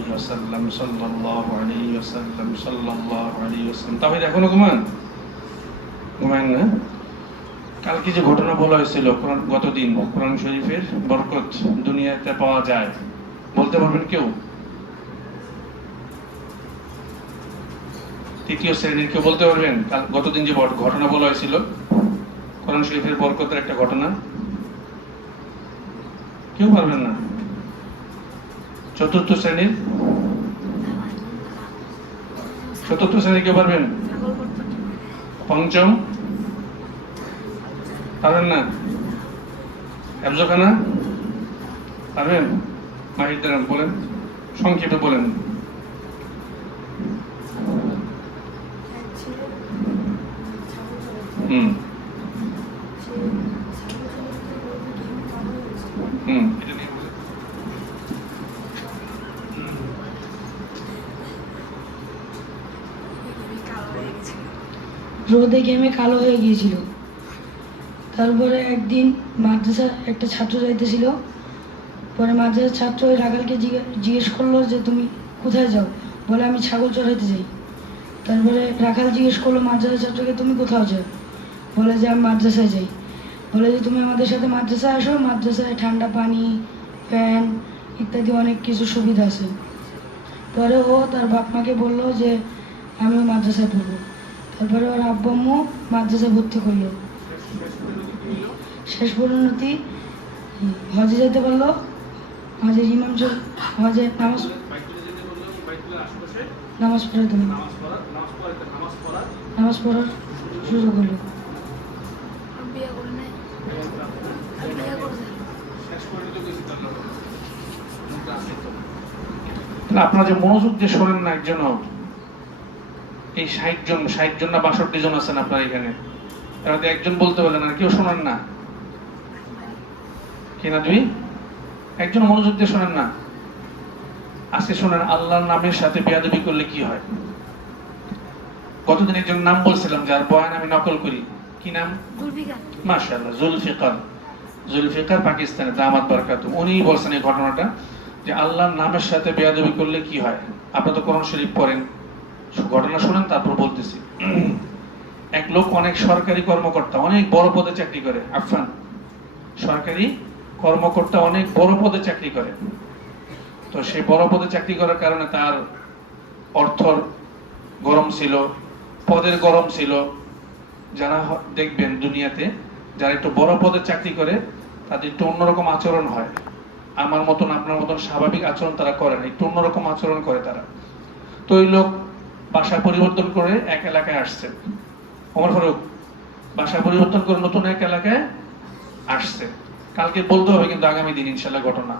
আলাইহি ওয়াসাল্লাম সাল্লাল্লাহু আলাইহি ওয়াসাল্লাম সাল্লাল্লাহু আলাইহি ওয়াসাল্লাম। তাহলে এখনো ঘুমান না? কালকে যে ঘটনা বলা হয়েছিল গতদিন কোরআন শরীফের বরকত দুনিয়াতে পাওয়া যায়, বলতে পারবেন কেউ? তৃতীয় শ্রেণীর কেউ বলতে পারবেন গতদিন যে ঘটনা বলা হয়েছিল কোরআন শরীফের বরকতের একটা ঘটনা? কেউ পারবেন না? চতুর্থ শ্রেণী কেউ পারবেন? পঞ্চম পারবেন না? হেফজখানা পারবেন? মাহিরদার বলেন, সংক্ষেপে বলেন। রোদে ঘেমে কালো হয়ে গিয়েছিল। তারপরে একদিন মাদ্রাসার একটা ছাত্র যাইতেছিল। পরে মাদ্রাসার ছাত্র ওই রাখালকে জিজ্ঞেস করলো যে তুমি কোথায় যাও? বলে আমি ছাগল চড়াইতে যাই। তারপরে রাখাল জিজ্ঞেস করলো মাদ্রাসার ছাত্রকে তুমি কোথাও যাও? বলে যে আমি মাদ্রাসায় যাই। বলে যে তুমি আমাদের সাথে মাদ্রাসায় আসো, মাদ্রাসায় ঠান্ডা পানি, ফ্যান ইত্যাদি অনেক কিছু সুবিধা আছে। পরে ও তার বাপ মাকে বললো যে আমিও মাদ্রাসায় পড়বো। তারপরে ওর আব্বু আম্মু মাদ্রাসায় ভর্তি করলো। শেষ পরিণতি হজে যেতে পারলো। হজের ইমাম হজে নামাজ পড়াতে নামাজ পড়ার সুযোগ হলো। আপনারা যে মনোযোগ দিয়ে শোনেন না একজন, এই 60 জন না 62 জন আছেন আপনার এখানে, তারা একজন বলতে পারলেন আর কেউ শোনেন না কিনা? দুই একজন মনোযোগ দিয়ে শোনেন না। আজকে শোনেন আল্লাহর নামের সাথে বেয়াদবি করলে কি হয়। গতদিন একজন নাম বলছিলাম যার বয়ান আমি নকল করি, কি নাম? মাশাআল্লাহ, জুলফিকার পাকিস্তানে দামাত বারাকাতুহু। উনি বলছেন এই ঘটনাটা যে আল্লাহর নামের সাথে বেয়াদবি করলে কি হয়। আপনারা তো কোরআন শরীফ পড়েন, ঘটনা শুনেন, তারপর বলতেছি। এক লোক অনেক সরকারি কর্মকর্তা, অনেক বড় পদে চাকরি করে। আফান, সরকারি কর্মকর্তা অনেক বড় পদে চাকরি করে। তো সেই বড় পদে চাকরি করার কারণে তার অর্থর গরম ছিল, পদের গরম ছিল। যারা দেখবেন দুনিয়াতে যারা একটু বড় পদে চাকরি করে তাদের একটু অন্যরকম আচরণ হয়। আমার মতন আপনার মতন স্বাভাবিক আচরণ তারা করে না, একটু অন্যরকম আচরণ করে তারা। তো ওই লোক বাসা পরিবর্তন করে এক এলাকায় আসছে। ওমর ফারুক বাসা পরিবর্তন করে নতুন এক এলাকায় আসছে। কালকে বলতে হবে কিন্তু আগামী দিন ইনশাল্লাহ ঘটনা।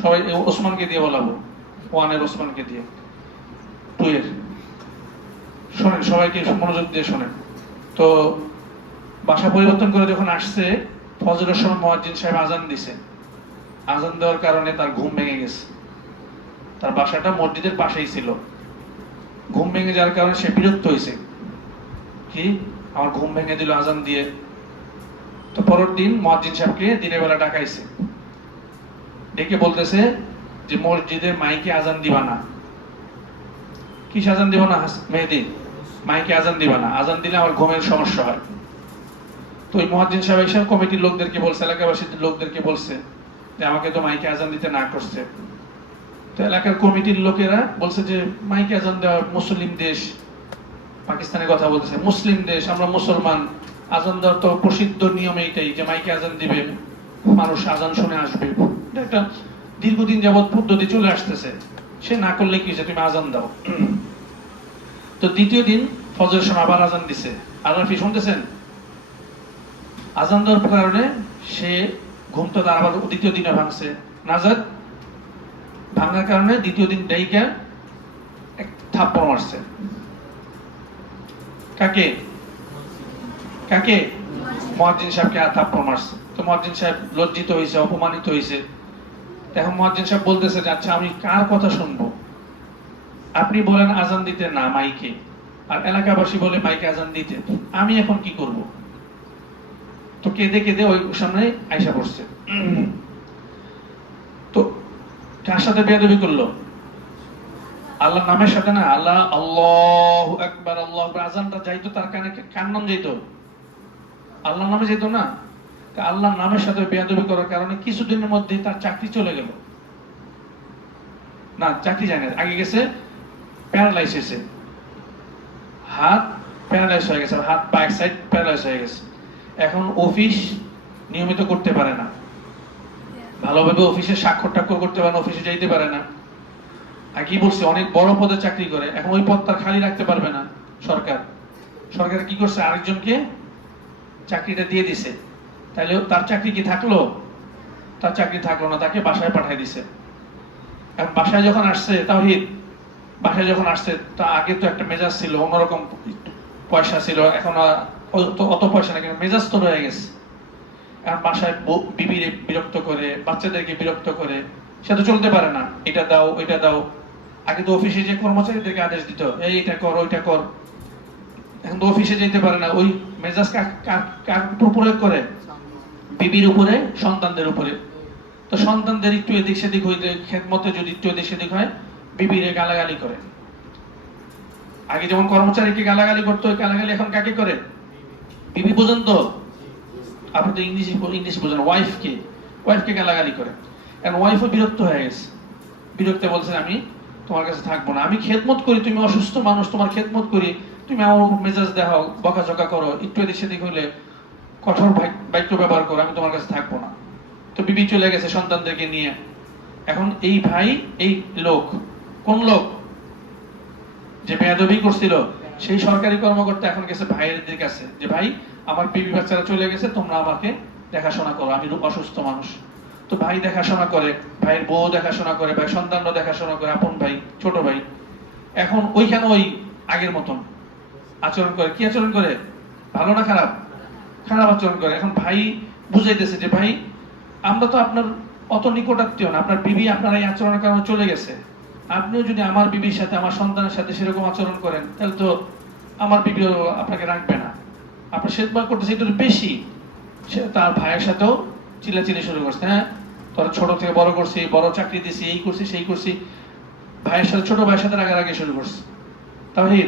সবাই ওসমানকে দিয়ে বলাবো, 1 এর ওসমানকে দিয়ে, 2 এর শোনেন, সবাইকে মনোযোগ দিয়ে শোনেন। তো বাসা পরিবর্তন করে যখন আসছে, ফজরের সময় মুয়াজ্জিন সাহেব আজান দিছে। আজান দেওয়ার কারণে তার ঘুম ভেঙে গেছে। তার বাসাটা মসজিদের পাশেই ছিল। ঘুম ভেঙে যাওয়ার কারণে সে বিরক্ত হয়েছে, কি আমার ঘুম ভেঙে দিল আজান দিয়ে। তো পরের দিন মুয়াজ্জিন সাহেবকে দিনের বেলা ডাকাইছে, ডেকে বলতেছে যে মসজিদের মাইকে আজান দিবা না। কি আজান দিব না মেহেদি? মাইকে আজান দিবা না, আজান দিলে আমার ঘুমের সমস্যা হয়। তো ওই মুয়াজ্জিন সাহেব এসে কমিটির লোকদেরকে বলছে, এলাকাবাসীর লোকদেরকে বলছে যে আমাকে তো মাইকে আজান দিতে না করছে। তো এলাকার কমিটির লোকেরা বলছে যে মাইকে আজান দেওয়া মুসলিম দেশ, পাকিস্তানের কথা বলতেছে, মুসলিম দেশ, আমরা মুসলমান, আজান দেওয়ার তো প্রসিদ্ধ নিয়ম এইটাই যে মাইকে আজান দিবে, মানুষ আজান শুনে আসবে। একটা দীর্ঘদিন যাবৎ পদ্ধতি চলে আসতেছে, সে না করলে কি, তুমি আজান দাও। তো দ্বিতীয় দিন ফজরের সময় আবার আজান দিছে। আজান ফি শুনতেছেন? আজান দেওয়ার কারণে সে ঘুমটা তার আবার দ্বিতীয় দিনে ভাঙছে। নাজাদ ভাঙার কারণে দ্বিতীয় দিন ডাইকা এক থাপ্পড় মারছে। কাকে? মুয়াজ্জিন সাহেবকে থাপ্পড় মারছে। তো মুয়াজ্জিন সাহেব লজ্জিত হয়েছে, অপমানিত হয়েছে। এখন মুয়াজ্জিন সাহেব বলতেছে যে আচ্ছা আমি কার কথা শুনবো? আপনি বলেন আজান দিতে না মাইকে, আর এলাকাবাসী বলে মাইকে আজান দিতে, আমি এখন কি করব? তো কেঁদে কেঁদে ওই সামনে আইসা পড়ছে। তো কার সাথে বেয়াদবি করলো? আল্লাহর নামের সাথে না, আল্লাহ আল্লাহু আকবার আল্লাহু আকবার আজানটা যাইতো তার কানে, কার নাম যাইতো? আল্লাহর নামে যেত না। তা আল্লাহর নামের সাথে বেয়াদবি করার কারণে কিছুদিনের মধ্যেই তার চাকরি চলে গেল। না, চাকরি যায় না, আগে গেছে প্যারালাইসিসে, হাত প্যারালাইজ হয়ে গেছে, হাত পা এক সাইড প্যারালাইজ হয়ে গেছে। এখন অফিস নিয়মিত করতে পারে না, ভালোভাবে অফিসে স্বাক্ষর টাক্ষর করতে পারে না, অফিসে যাইতে পারে না। আর কি বলছে, অনেক বড় পদে চাকরি করে, এখন ওই পদ তার খালি রাখতে পারবে না। সরকার কি করছে, আরেকজনকে চাকরিটা দিয়ে দিছে। তাহলে তার চাকরি কি থাকলো? তার চাকরি থাকলো না, তাকে বাসায় পাঠিয়ে দিছে। এখন বাসায় যখন আসছে তাওহীদ, বাসায় যখন আসছে, তা আগে তো একটা মেজাজ ছিল, অন্যরকম পয়সা ছিল, এখন অত পয়সা না, কিন্তু মেজাজ তো রয়ে গেছে। এখন বাসায় বিবির বিরক্ত করে, বাচ্চাদেরকে বিরক্ত করে, সে তো চলতে পারে না, এটা দাও ওইটা দাও। আগে তো অফিসে যে কর্মচারীদেরকে আদেশ দিত, এই এটা কর ওইটা কর। এখন তো অফিসে যেতে পারে না, ওই মেজাজ কার উপর প্রয়োগ করে? বিবির উপরে, সন্তানদের উপরে। তো সন্তানদের একটু এদিক সেদিক হইতে, খেদমতে যদি একটু এদিক সেদিক হয়, বিবিরে গালাগালি করে। আগে যেমন কর্মচারীকে গালাগালি করতো, ওই গালাগালি এখন কাকে করে? বিবি পর্যন্ত। আপনি তো ইংলিশ বোঝেন, ওয়াইফকে গালাগালি করে। এখন ওয়াইফও বিরক্ত হয়ে গেছে, বিরক্ত বলছে আমি তোমার কাছে থাকবো না, আমি খেদমত করি, তুমি অসুস্থ মানুষ, তোমার খেদমত করি, তুমি আমার মেজাজ দেখাও, বকাঝকা করো, একটু এদিক সেদিক হইলে কঠোর বাক্য ব্যবহার করো, আমি তোমার কাছে থাকবো না। তো বিবি চলে গেছে সন্তানদেরকে নিয়ে। এখন এই ভাই, এই লোক, কোন লোক যে বেয়াদবি করছিল, সেই সরকারি কর্মকর্তা এখন গেছে ভাইয়ের কাছে, যে ভাই আমার বিবি বাচ্চারা চলে গেছে, তোমরা আমাকে দেখাশোনা করো, আমি অসুস্থ মানুষ। তো ভাই দেখাশোনা করে, ভাইয়ের বউ দেখাশোনা করে, ভাই সন্তানরা দেখাশোনা করে, আপন ভাই, ছোট ভাই। এখন ওইখানে ওই আগের মতন আচরণ করে। কি আচরণ করে? ভালো না খারাপ? খারাপ আচরণ করে। এখন ভাই বুঝাইতেছে যে ভাই, আমরা তো আপনার অত নিকটাত্মীয় না, আপনার বিবি আপনার এই আচরণের কারণে চলে গেছে, আপনিও যদি আমার বিবির সাথে, আমার সন্তানের সাথে সেরকম আচরণ করেন, তাহলে তো আমার বিবিও আপনাকে রাখবে না, আপনার সেবা করতেছে একটু বেশি। সে তার ভাইয়ের সাথেও চিল্লাচিল্লি শুরু করছে, হ্যাঁ তোর ছোট থেকে বড় করছি, বড় চাকরি দিছি, এই করছি সেই করছি। ভাইয়ের সাথে, ছোট ভাইয়ের সাথে রাগারাগি শুরু করছে। তাহলে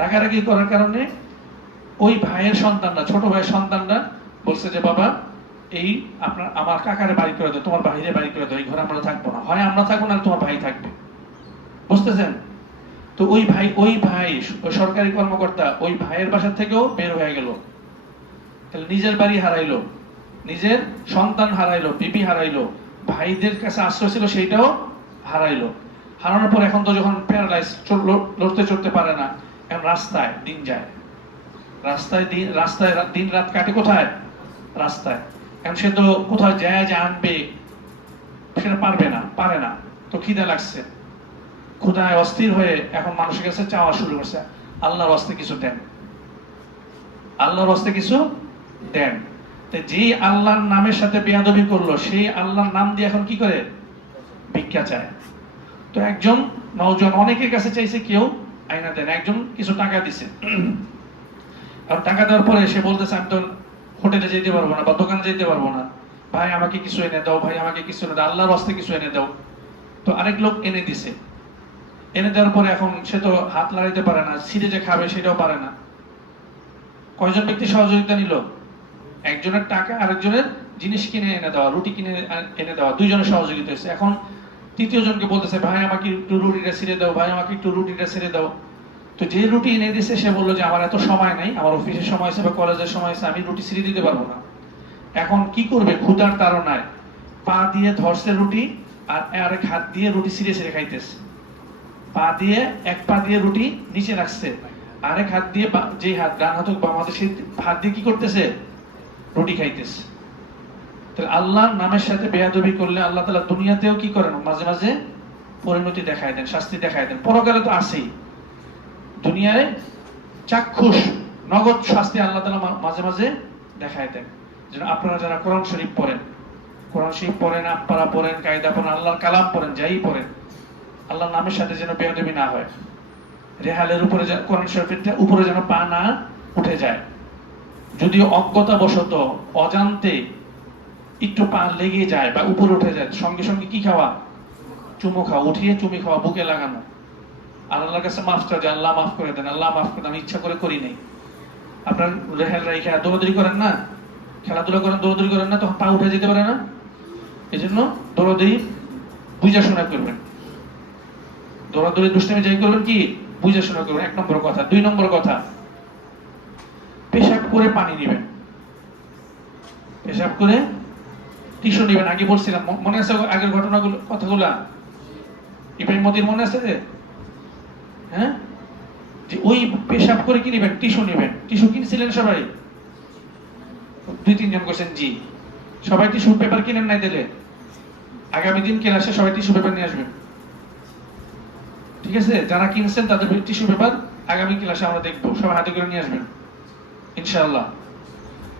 রাগারাগি করার কারণে ওই ভাইয়ের সন্তানরা, ছোট ভাইয়ের সন্তানরা বলছে যে বাবা, এই আপনার আমার কাকারে বাড়ি করে দাও, তোমার ভাইরে বাড়ি করে দাও, এই ঘরে আমরা থাকবো না, হয় আমরা থাকবো না, তোমার ভাই থাকবে। বুঝতেছেন? তো ওই ভাই ওই সরকারি কর্মকর্তা ওই ভাইয়ের বাসা থেকেও বের হয়ে গেল। তাহলে নিজের বাড়ি হারাইলো, নিজের সন্তান হারাইলো, বিবি হারাইলো, ভাইদের কাছে আশ্রয় ছিল সেইটাও হারাইলো। হারানোর পর এখন তো যখন প্যারালাইজ, লড়তে চড়তে পারে না, এখন রাস্তায় দিন যায়, রাস্তায় দিন রাত কাটে। কোথায়? রাস্তায়। এখন সে তো কোথাও যায় যে আনবে, সেটা পারে না। তো খিদে লাগছে, ক্ষুধায় অস্থির হয়ে এখন মানুষের কাছে চাওয়া শুরু করছে, আল্লাহর রাস্তায় কিছু দেন, আল্লাহর রাস্তায় কিছু দেন। যে আল্লাহর নামের সাথে বেয়াদবি করলো, সেই আল্লাহর নাম দিয়ে এখন কি করে? ভিক্ষা চায়। তো একজন নওজোয়ান অনেকের কাছে চাইছে, কেউ আইনা দেন। একজন কিছু টাকা দিছে, আর টাকা দেওয়ার পরে সে বলতেছে আমি তো হোটেলে যেতে পারবো না বা দোকানে যেতে পারবো না, ভাই আমাকে কিছু এনে দাও, ভাই আমাকে কিছু এনে দাও, আল্লাহর রাস্তায় কিছু এনে দাও। তো আরেক লোক এনে দিছে। এনে দেওয়ার পরে এখন সে তো হাত লাগাইতে পারে না, ছিঁড়ে যে খাবে সেটাও পারে না। কয়জন ব্যক্তি সহযোগিতা নিল? একজনের টাকা, আরেকজনের জিনিস কিনে এনে দেওয়া, রুটি কিনে এনে দেওয়া, দুইজনের সহযোগিতা হয়েছে। এখন তৃতীয় জনকে বলতেছে ভাই আমাকে একটু রুটিটা ছিঁড়ে দাও, ভাই আমাকে একটু রুটিটা ছিঁড়ে দাও। তো যে রুটি এনে দিছে সে বললো যে আমার এত সময় নাই, আমার অফিসের সময় আছে বা কলেজের সময় আছে, আমি রুটি ছিঁড়ে দিতে পারবো না। এখন কি করবে? ক্ষুধার তাড়নায় পা দিয়ে ধরছে রুটি, আর আরেক হাত দিয়ে রুটি ছিঁড়ে ছিঁড়ে খাইতেছে। পা দিয়ে, এক পা দিয়ে রুটি নিচে রাখছে, আরেক হাত দিয়ে, যে হাত ডান হাত হোক বাম হাতে, সেই হাত দিয়ে কি করতেছে? রুটি খাইতেছে। তাহলে আল্লাহর নামের সাথে বেয়াদবি করলে আল্লাহ তাআলা দুনিয়াতেও কি করেন? মাঝে মাঝে পরিণতি দেখায় দেন, শাস্তি দেখায় দেন। পরকালে তো আছেই, দুনিয়ায় চাক্ষুষ নগদ শাস্তি আল্লাহ তাআলা মাঝে মাঝে দেখায় দেন। যেন আপনারা যারা কোরআন শরীফ পড়েন, আপনারা পড়েন, কায়দা পড়েন, আল্লাহর কালাম পড়েন, যাই পড়েন, আল্লাহর নামের সাথে যেন বেয়াদবি না হয়। রেহালের উপরে, কোরআন শরীফের উপরে যেন পা না উঠে যায়। যদিও অজ্ঞতাবশত, অজান্তে একটু পা লেগে যায় বা উপরে উঠে যায়, সঙ্গে সঙ্গে কি খাওয়া? চুমু খাওয়া, উঠিয়ে চুমি খাওয়া, বুকে লাগানো। আল্লাহর কাছে মাফ চাও যে আল্লাহ মাফ করে দেন, আল্লাহ মাফ করে দেন, আমি ইচ্ছা করে করি নাই। আপনার রেহাল রাইখা দৌড়াদৌড়ি করেন না, খেলাধুলা করেন, দৌড়াদৌড়ি করেন না, তখন পা উঠে যেতে পারে না। এই জন্য দৌড়াদৌড়ি বুঝা শোনা করবেন, দৌড়াদৌড়ি দুষ্টামি যাই করবেন কি বুঝা শোনা করবেন, 1 নম্বর কথা। 2 নম্বর কথা, পেশাব করে পানি নেবেন, পেশাব করে টিস্যু নেবেন। আগে বলছিলাম, মনে আছে আগের ঘটনাগুলো, কথাগুলা ইব্রাহিম মতির মনে আছে যে? হ্যাঁ, যে ওই পেশাব করে কি নেবেন, টিস্যু নেবেন। টিস্যু কিনছিলেন সবাই? 2-3 জন করছেন জি। সবাই টিস্যু পেপার কিনেন নাই দিলে? আগামী দিন ক্লাসে সবাই টিস্যু পেপার নিয়ে আসবেন, ঠিক আছে? যারা কিনছেন তাদের টিস্যু পেপার আগামী ক্লাসে আমরা দেখবো, সবাই হাতে করে নিয়ে আসবেন ইনশাআল্লাহ।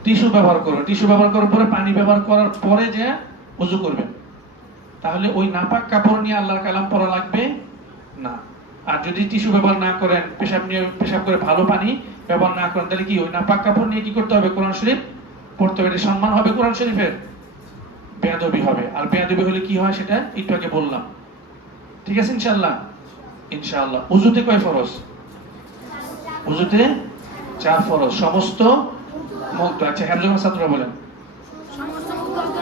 টিস্যু ব্যবহার করবেন, টিস্যু ব্যবহার করার পরে পানি ব্যবহার করার পরে যে ওযু করবেন, তাহলে ওই নাপাক কাপড় নিয়ে আল্লাহর কালাম পড়া লাগবে না। আর যদি টিস্যু ব্যবহার না করেন, পেশাব করে ভালো পানি ব্যবহার না করেন, তাহলে কি ওই নাপাক কাপড় নিয়ে কি করতে হবে? কোরআন শরীফ পড়তে হবে। এটা সম্মান হবে কোরআন শরীফের? বেয়াদবি হবে। আর বেয়াদবি হলে কি হয় সেটা একটু আগে বললাম, ঠিক আছে ইনশাআল্লাহ? ইনশাআল্লাহ। ওযুতে কয় ফরজ? ওযুতে 4 ফরজ, সমস্ত মুখ ধোয়া। আচ্ছা, হেফজুল ছাত্ররা বলেন। সমস্ত মুখ ধোয়া,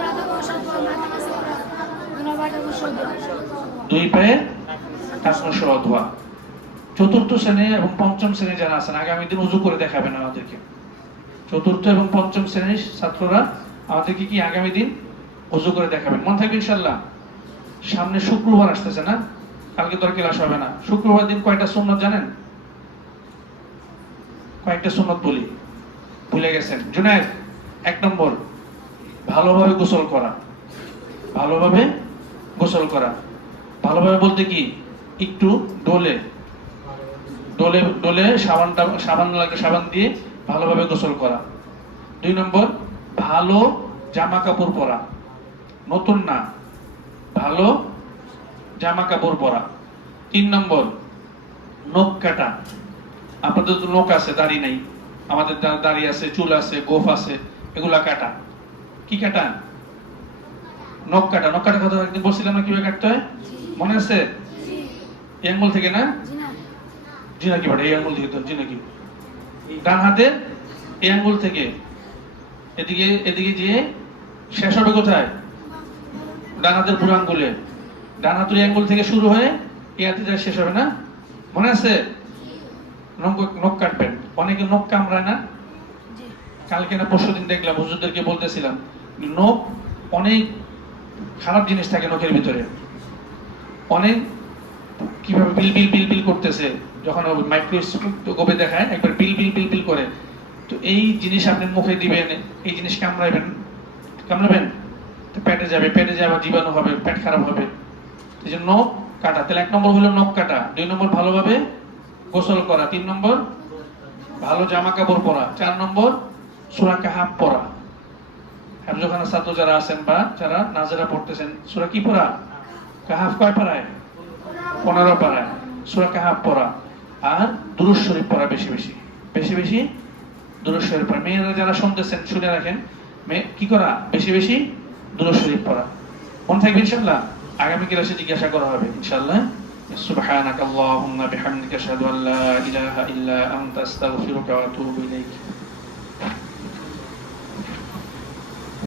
মাথা কাছে করা, বাটা গোসল দেওয়া। 2 পায়ে টাচনো সহ ধোয়া। 4র্থ শ্রেণী এবং 5ম শ্রেণী যারা আছেন, আগামী দিন ওযু করে দেখাবেন আমাদেরকে। 4র্থ এবং 5ম শ্রেণীর ছাত্ররা আমাদেরকে কি আগামী দিন ওযু করে দেখাবেন। মনে থাকবে ইনশাআল্লাহ। সামনে শুক্রবার আসতেছে না, কালকে তো আর ক্লাস হবে না। শুক্রবার দিন কয়টা সুন্নাত জানেন? কয়েকটা সুন্নাত বলি, ভুলে গেছেন? জুনায়েদ, 1 নম্বর, ভালোভাবে গোসল করা। ভালোভাবে গোসল করা, ভালোভাবে বলতে কি একটু ডলে ডলে ডলে সাবান দিয়ে ভালোভাবে গোসল করা। 2 নম্বর, ভালো জামা কাপড় পরা, নতুন না, ভালো জামা কাপড় পরা। 3 নম্বর, নখ কাটা। আপনাদের তো নখ আছে, দাড়ি নাই। আমাদের দাড়ি আছে, চুল আছে, গোফ আছে, এগুলা কাটা। কি কাটা? নখ কাটা। নখ কাটা কথা একদিন বলছিলাম না কিভাবে কাটতে হয়, মনে আছে? এই আঙ্গুল থেকে না? জি নাকি বাড়ে, এই আঙ্গুল থেকে তো, জি নাকি? ডান হাতের এই আঙ্গুল থেকে এদিকে এদিকে গিয়ে শেষ হবে কোথায়? ডান হাতের বুড়ো আঙ্গুলে। ডান হাতের এই আঙ্গুল থেকে শুরু হয়ে এই হাতে যায় শেষ হবে না? মনে আছে? নখ কাটবেন। অনেকে নখ কামড়ায় না? কালকে না পরশুদিন দেখলাম, হুজুরদেরকে বলতেছিলাম, নখ অনেক খারাপ জিনিস থাকে নখের ভিতরে। অনেক কিভাবে বিল বিল বিল বিল করতেছে, যখন মাইক্রোস্কোপে দেখায় একবার বিল বিল বিল বিল করে। তো এই জিনিস আপনি মুখে দিবেন, এই জিনিস কামড়াবেন তো পেটে যাবে, পেটে যাবে জীবাণু হবে, পেট খারাপ হবে। এই জন্য নখ কাটা। তাহলে 1 নম্বর হলো নখ কাটা। 2 নম্বর, ভালোভাবে গোসল করা। 3 নম্বর, ভালো জামা কাপড় পরা। 4 নম্বর, সূরা কাহাফ পড়া। হেফজখানা ছাত্র যারা আছেন বা যারা নাজেরা পড়তেছেন, সূরা কি পড়া? কাহাফ। কয় পারায়? 15 পারায় সূরা কাহাফ পড়া। আর দুরূদ শরীফ পড়া, বেশি বেশি বেশি বেশি দুরূদ শরীফ পড়া। মেয়েরা যারা শুনতেছেন শুনে রাখেন, কি করা? বেশি বেশি দুরূদ শরীফ পড়া। মনে থাকবে ইনশাআল্লাহ। আগামী ক্লাসে জিজ্ঞাসা করা হবে ইনশাআল্লাহ। সুবহানাকাল্লাহুম্মা বিহামদিকা আশহাদু আল্লা ইলাহা ইল্লা আনতা আস্তাগফিরুকা ওয়া আতুবু ইলাইক।